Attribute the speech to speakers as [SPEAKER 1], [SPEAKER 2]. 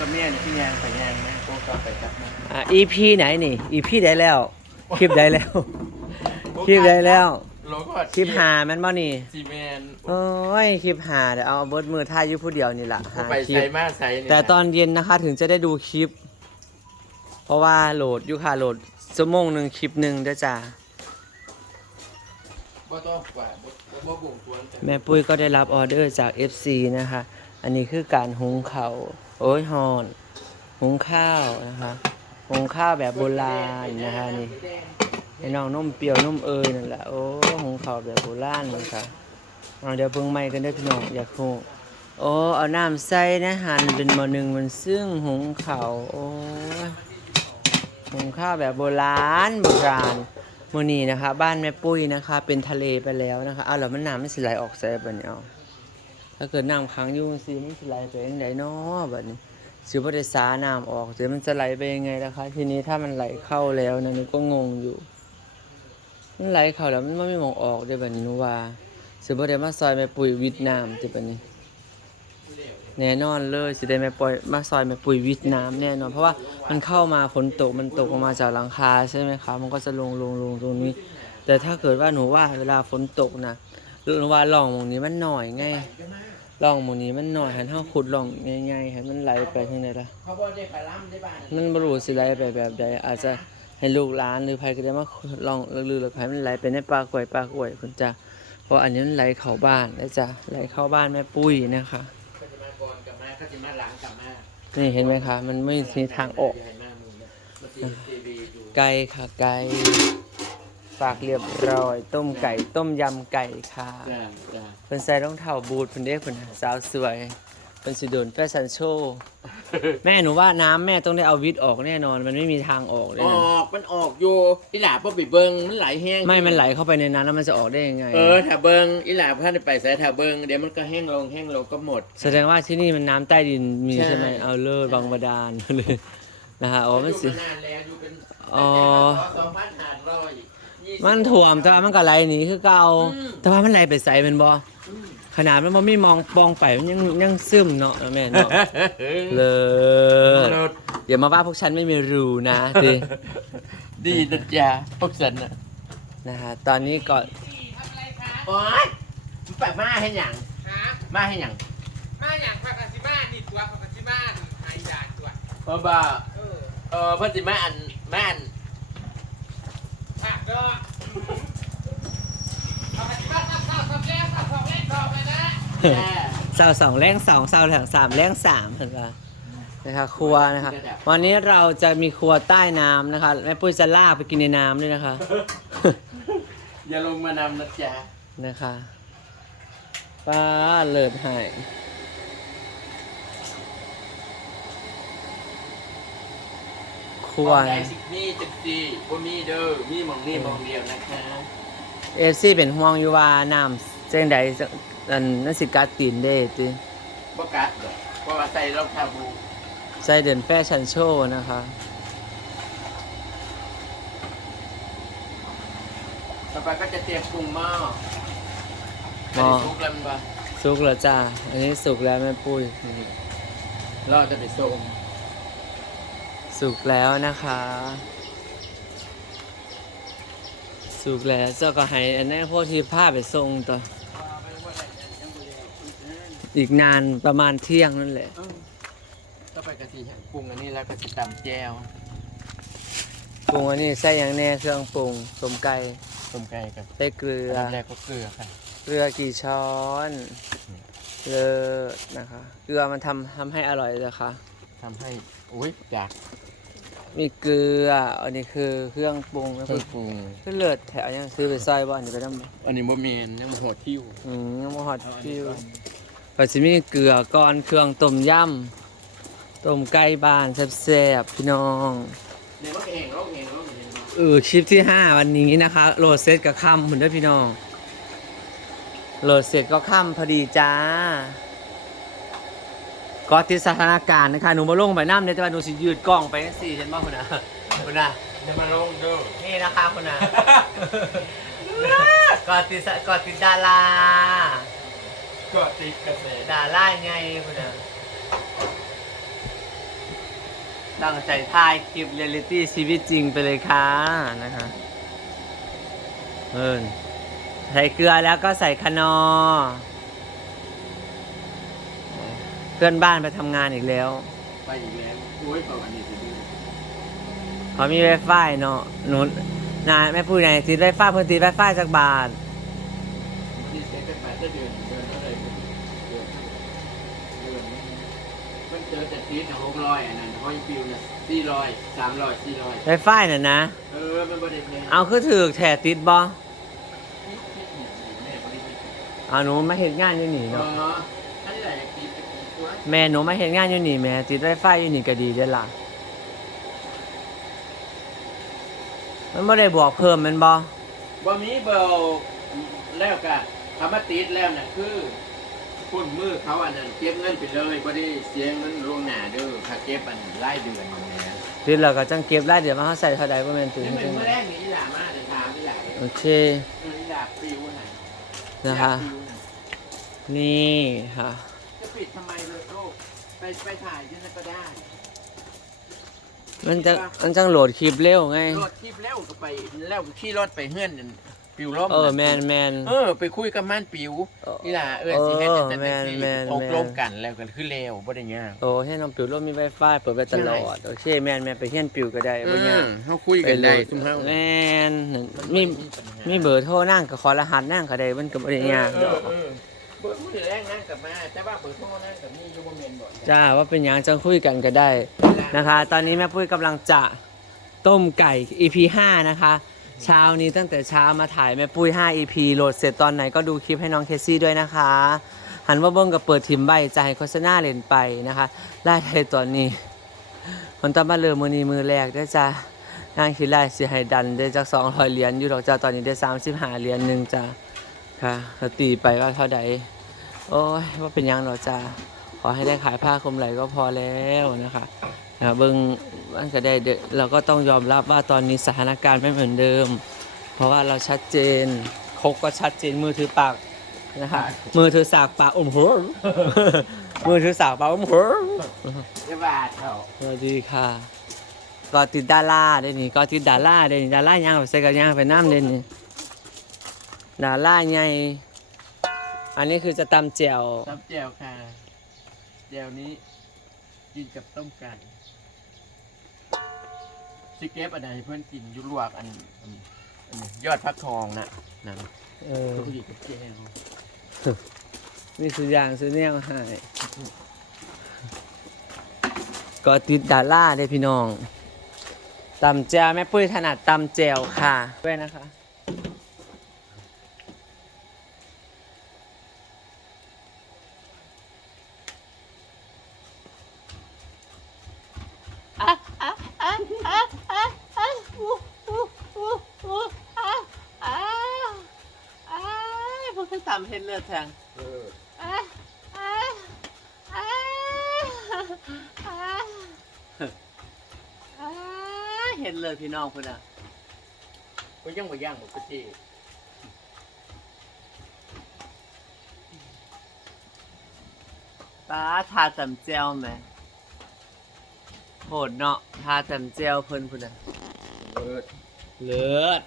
[SPEAKER 1] กับแม่เนี่ยพี่แยงไปแยงนะโก้ก็ไปจับมา
[SPEAKER 2] อ่า EP ไหนนี่ EP ได้แล้ว คลิปได้แล้ว คลิปได้แล้ว
[SPEAKER 1] โลก็
[SPEAKER 2] คลิปหาแม่นบ่นี่
[SPEAKER 1] ซีเมน
[SPEAKER 2] โอ้ย คลิปหาเดี๋ยวเอาเบิร์ดมือท่ายอยู่ผู้เดียวนี่แหละหา
[SPEAKER 1] ไป
[SPEAKER 2] คลิ
[SPEAKER 1] ใส่
[SPEAKER 2] ป
[SPEAKER 1] มาใส่เย
[SPEAKER 2] แต่ตอนเย็นนะคะถึงจะได้ดูคลิป เพราะว่าโหลดอยู่ค่ะโหลดชั่วโมงหนึ่งคลิปหนึ่งเด้อจ้า
[SPEAKER 1] บ่ต้องกว่าบ่บ่บ่งทวนแต่
[SPEAKER 2] แม่ปุ้ยก็ได้รับออเดอร์จาก FC นะคะ อันนี้คือการหุงข้าว โอ้ยฮอนหุงข้าวนะคะหุงข้าวแบบโบราณนะคะนี่ไอ้น้องนมเปรี้ยวนมเอยนั่นแหละโอ้หุงข้าวแบบโบราณเลยค่ะเอาเดี๋ยวเบิ่งใหม่กันได้พี่น้องอยากหุงโอ้เอาน้ำใส่นะหั่นเป็นหม้อหนึ่งมันซึ่งหุงข้าวโอ้หุงข้าวแบบโบราณโบราณมือนี้นะคะ บ้านแม่ปุ้ยนะคะ เป็นทะเลไปแล้วนะคะเอาแล้วมันน้ำไมันสิไหลออกใส่บัดนี้เอา ถ้าเกิดน้ำค้างอยู่สิมันสิไหลไปยังไงเนาะบัดนี้สิบ่ได้สาน้ำออกเดี๋ยวมันจะไหลไปยังไงล่ะคะ ทีนี้ถ้ามันไหลเข้าแล้วนะหนูก็งงอยู่ มันไหลเข้าแล้วมันไม่มองออกเด้บัดนี้หนูว่าสิบ่ได้มาซอยแม่ปุ๋ยวิทย์น้ำติบัดนี้แน่นอนเลยสิได้แม่ปอยมาซอยแม่ปุ๋ยวิทย์น้ำแน่นอนเพราะว่ามันเข้ามาฝนตกมันตกลงมาจากหลังคาใช่ไหมคะมันก็จะลงลงลงตรงนี้ แต่ถ้าเกิดว่าหนูว่าเวลาฝนตกนะหนูว่าร่องตรงนี้มันหน่อยไง ร่องตรงนี้มันหน่อยหันเท่าขุดร่องง่ายๆให้มันไหลไปทางไหนล่ะ
[SPEAKER 1] เขาบ่ได้ไปล้ำได้บ้าน
[SPEAKER 2] มันบรูสิไหลไปแบบใดอาจจะให้ลูกหลานหรือใครก็ได้มาลองลือๆหรือใครมันไหลไปในปลากล้วยปลากล้วยคุณจ้ะเพราะอันนี้มันไหลเข้าบ้านนะจ๊ะไหลเข้าบ้านแม่ปุ้ยนะคะ
[SPEAKER 1] ก็จะมาก่อนกลับมาก็จะมาหลังกลับมา
[SPEAKER 2] นี่เห็นไหมคะ มันไม่มีทางออกไก่ค่ะไก่ ฝากเรียบร้อย ต้มไก่ต้มยำไก่ค่ะ
[SPEAKER 1] จ้าจ้า
[SPEAKER 2] เพิ่นใส่รองเท้าบูทเพิ่นเด็กเพิ่นสาวสวยเพิ่นสิโดนแฟชั่นโชว์แม่หนูว่าน้ำแม่ต้องได้เอาวิทย์ออกแน่นอน มันไม่มีทางออกเลย
[SPEAKER 1] อ
[SPEAKER 2] นะ
[SPEAKER 1] อกมันออกอยู่อีหลาบ่ไปเบิ่งมันไหลแห้ง
[SPEAKER 2] ไม่มันไหลเข้าไปในนั้นแล้วมันจะออกได้ยังไง
[SPEAKER 1] เออถ้าเบิ่งอีหลาพาไปใส่ถ้าเบิ่งเดี๋ยวมันก็แห้งลงแห้งลงก็หมด
[SPEAKER 2] แสดงว่าที่นี่มันน้ำใต้ดินมี
[SPEAKER 1] ใช่
[SPEAKER 2] ใช่ไหมเอาเลิศบางบาดาล เลยนะฮะอ๋อมันสิ
[SPEAKER 1] ยู่านานแล้วอยู่เป็น
[SPEAKER 2] อ๋อ
[SPEAKER 1] สองพันห้าร้อยยี่สิบ
[SPEAKER 2] มันถ่วมแต่ว่ามันก็ไหลหนีคือเก่า
[SPEAKER 1] อืม
[SPEAKER 2] แต่ว่ามันไหลไปใส่เป็นบ่
[SPEAKER 1] อืม
[SPEAKER 2] ขนาดมันบ่มีมองปองไปมันยังยังซึมเนาะแม่เนาะเลอ
[SPEAKER 1] เลิศ
[SPEAKER 2] เดี๋ยวมาว่าพวกฉันไม่มีรูนะสิ
[SPEAKER 1] ดีนะจ๊ะพวกฉันน่ะ
[SPEAKER 2] นะฮะตอนนี้ก็
[SPEAKER 1] โอ๊ยมันไปมาให้หยัง
[SPEAKER 3] ฮะ
[SPEAKER 1] มาให้หยัง
[SPEAKER 3] มาอย่างปากาซิมานี่ตัวปากาซิมาไฮยาตัว
[SPEAKER 1] เพราะว่า
[SPEAKER 3] เออ
[SPEAKER 1] เออเพ่อสิมาอันมาอัน
[SPEAKER 3] อะก็ปากาซิมาสับสับสับแรกสับสองแรกสองไปนะ
[SPEAKER 1] แม่
[SPEAKER 2] เสาสองแรงสองเสาแถวสามแรงสามเห็นปะนะคะครัวนะคะวันนี้เราจะมีครัวใต้น้ำนะคะแม่ปุ้ยจะลากไปกินในน้ำด้วยนะคะ
[SPEAKER 1] อย่าลงมานำนะจ๊ะ
[SPEAKER 2] นะคะป้าเลิศให้ครัว
[SPEAKER 1] ได้สิมีจังซี่บ่มีเด้อมีหมองนี่หมองเดียวนะคะ
[SPEAKER 2] เอฟซีเป็นห่วงอยู่ว่าน้ำเจ้งใดจะ อันนั่นสิกัดตีนเด้ติ
[SPEAKER 1] บ่กัดดอกเพราะว่าใส่รองเท้าบู
[SPEAKER 2] ใจเดินแฟชั่นโชว์นะคะ
[SPEAKER 1] ต่อไปก็จะเตรียมปรุงหม้อ
[SPEAKER 2] หม้อ
[SPEAKER 1] นนี้ทุกแล้วมันบ่
[SPEAKER 2] สุกแล้วจ้า อันนี้สุกแล้วแม่ปุ้ย
[SPEAKER 1] เราจะไปส่ง
[SPEAKER 2] สุกแล้วนะคะ สุกแล้วเจ้าก็ให้อันนี้พวกที่ผ้าไปส่งต่อ อีกนานประมาณเที่ยงนั่นแหละ
[SPEAKER 1] ต่อไปก็สิปรุงอันนี้แล้วก็สิตำแจ่ว
[SPEAKER 2] ปรุงอันนี้ใส่อย่างแน่เครื่องปรุงสมไก่
[SPEAKER 1] ต้มไก่กับ
[SPEAKER 2] ใส่เกลือ
[SPEAKER 1] อันดับแรกก็เกลือค่ะ
[SPEAKER 2] เกลือกี่ช้อนเลอนะคะ เกลือมันทำทำให้อร่อยนะคะ
[SPEAKER 1] ทำให้อุ้ยจาก
[SPEAKER 2] มีเกลือ อันนี้คือเครื่องปรุงนะ
[SPEAKER 1] เครื่
[SPEAKER 2] คืออง
[SPEAKER 1] ปรุง
[SPEAKER 2] คือเลือดแถวยังซื้อไปซอยบ่อนนี้ไปน้ำ
[SPEAKER 1] อันนี้บ่แม่นยังบ่โหดทิ่ว
[SPEAKER 2] อืมน้ำมันหอดฟิว ก็จะมีเกลือก้อนเครื่องต้มยำต้มไก่บ้านแซ่บๆพี่น้อง
[SPEAKER 1] เอ
[SPEAKER 2] อคลิปที่5วันนี้นะคะโหลดเซตกับค่ำเหมือนด้วยพี่น้องโหลดเสร็จก็ค่ำพอดีจ้าก็ติดสถานการณ์นะคะหนูมาลงไปน้ำเนี่ยแต่ว่าหนูสิยืดกล้องไปสี่เห็นบ่คุณนะคุณนะ
[SPEAKER 1] จะมาลงด้อ
[SPEAKER 2] นี่นะคะคุณนะก็ติดก็ติดดารา
[SPEAKER 1] ก็ติดกระแส
[SPEAKER 2] ดาราไงคุณนะตั้งใจถ่ายคลิปเรียลลิตี้ชีวิตจริงไปเลยค่ะนะคะเอินใส่เกลือแล้วก็ใส่คนอร์เพื่อนบ้านไปทำงานอีกแล้ว
[SPEAKER 1] ไปอีกแล้วโอ้ยประวัตินี้สิดู
[SPEAKER 2] เขามีไวไฟเนาะหนูนายแม่พูดไงติดไวไฟเพิ่นติดไวไฟจากบาท
[SPEAKER 1] ที่เซ็ตเป็นแปดเดือนเดือนเท่าไหร่เดือนเดือนเดือนมัน เจอแต่ทีนะหกร้อยอันนั้นห้อยฟิวน่ะสี่ร้อยสามร้อยสี่ร้อย
[SPEAKER 2] ไวไฟน่ะนะ
[SPEAKER 1] เออมันบ่ได้แพง
[SPEAKER 2] เอาคือถือแถติดบ่
[SPEAKER 1] แม่บ่ได้คิด
[SPEAKER 2] เอาหนูมาเห็นงานอยู่นี่
[SPEAKER 1] เอ
[SPEAKER 2] เนาะ
[SPEAKER 1] ออันนี้แหละอยากกินจะกินตัว
[SPEAKER 2] แม่หนูมาเห็นงานอยู่นี่แม่ติดไวไฟอยู่นี่ก็ดีเด้อล่ะ มันไม่ได้บอกเพิ่มแมันบ่
[SPEAKER 1] บ่มีเบลแล้วก็คำว่าติดแล้วน่ะคือ คุณมือเขาอันนั้นเก็บเงินไปเลยบ่ได้เสียเงินล่วงหน้าเด้อถ้าเก็บอันรายเดือนนั่นแหละ
[SPEAKER 2] ติดแล้วก็จังเก็บรายเดี๋ยวมาเฮาใส่เท่าใดบ่แม่นติด
[SPEAKER 1] นี่
[SPEAKER 2] จ
[SPEAKER 1] มัน
[SPEAKER 2] ริง
[SPEAKER 1] เมื่อแรกนี่อีหลามาจะถามอีหลาเลย
[SPEAKER 2] โอเค
[SPEAKER 1] เอออีหลาปิวน่ะ
[SPEAKER 2] นะคะ
[SPEAKER 1] อีหลาปิวน่ะ
[SPEAKER 2] นี่ค่ะ
[SPEAKER 1] จะปิดทำไมเลยลูกไปไปถ่ายที่นั่นก็ได้
[SPEAKER 2] มันจะมันจังโหลดคลิปเร็วไง
[SPEAKER 1] รถทิพแล้วก็ไปแล้วก็ขี่รถไปเฮือนนั่น ปิวล้ม
[SPEAKER 2] เออแมนแมน
[SPEAKER 1] เออ ไปคุยกับม่านปิว
[SPEAKER 2] เออ
[SPEAKER 1] นี่ล่ะเออสิเฮ็ดจังซั่น
[SPEAKER 2] แม่น
[SPEAKER 1] จังซี่
[SPEAKER 2] แม่น
[SPEAKER 1] ตก
[SPEAKER 2] แม่น
[SPEAKER 1] ลงกันแล้วก็คือเลวบ่ได้ยาก
[SPEAKER 2] โอ้ให้น้องปิวร่วมมีไวไฟเปิดไปตลอดโอเคแมนแมนไปเฮียนปิวก็ได้บ่ยาก
[SPEAKER 1] อืมเฮาคุยกันได้ซุมเฮา
[SPEAKER 2] แมนมีมีเบอร์โทรนั่งกับขอรหัสนั่งก็ได้มันก็บ่ได้ยาก
[SPEAKER 1] เอ
[SPEAKER 2] ดอ
[SPEAKER 1] อก เออเบอร์มือแรกนั่งกลับมาแต่ว่าเบอร์โทรนั่งกับนี่อยู่บ่แม่นบ่
[SPEAKER 2] จ้าว่าเป็นหยังจังคุยกันก็ได้นะคะ ตอนนี้แม่ปุ้ยกำลังจะต้มไก่ EP 5นะคะ เช้านี้ตั้งแต่เช้ามาถ่ายแม่ปุ้ย 5 EP โหลดเสร็จตอนไหนก็ดูคลิปให้น้องเคซี่ด้วยนะคะ หันว่าเบิ้งกับเปิดทิมใบจะให้โฆษณาเล่นไปนะคะได้ไทยตอนนี้มันต้องมาเริ่มมือนี้มือแรกได้จ้านางคิดไล่สิให้ดันได้จาก200เหรียญอยู่ดอกจ้าตอนนี้ได้35เหรียญหนึ่งจ้าค่ะตีไปว่าเท่าใดโอ้ยว่าเป็นยังหรอจ้า ขอให้ได้ขายผ้าคลุมไหลก็พอแล้วนะคะนะเบิ้งมันก็ได้เด้อเราก็ต้องยอมรับว่าตอนนี้สถานการณ์ไม่เหมือนเดิม เพราะว่าเราชัดเจนคกก็ชัดเจนมือถือปากนะคะมือถือสากปากอมหัวมือถือสากปากอมหัว
[SPEAKER 1] จะบาดเขา
[SPEAKER 2] สวัสดีค่ะ ก็ติดดาราเด้นี่ก็ติดดาราเด้นี่ดาราย่างไปใส่กับย่างไปน้ำเด้นี่ดาราไงอันนี้คือจะตำเจียว
[SPEAKER 1] ตับแจ่วค่ะ แจ่วนี้กินกับต้มไก่สิเก็บอันไหนให้เพื่อนกินอยุลวกอันอันอันนี้ยอดฟักทองน่ะนั่น
[SPEAKER 2] เออ
[SPEAKER 1] ก็กินกับแจ่ว
[SPEAKER 2] มีสุดอย่างสุดแนวให้ก็ติดดาราเด้พี่น้องตำแจวแม่ปุ้ยถนัดตำแจวค่ะด้วยนะคะ พวก ที่ตำเห็ดเลือดแทง
[SPEAKER 1] เออ
[SPEAKER 2] เห็ดเลือดพี่น้องคุณอะ
[SPEAKER 1] ก็ยังบ่ย่างหมดกะทิ
[SPEAKER 2] ป้าทาตำแจวไหมโหดเนาะทาตำแจวเพิ่นคุณอะ
[SPEAKER 1] เออ
[SPEAKER 2] เลือด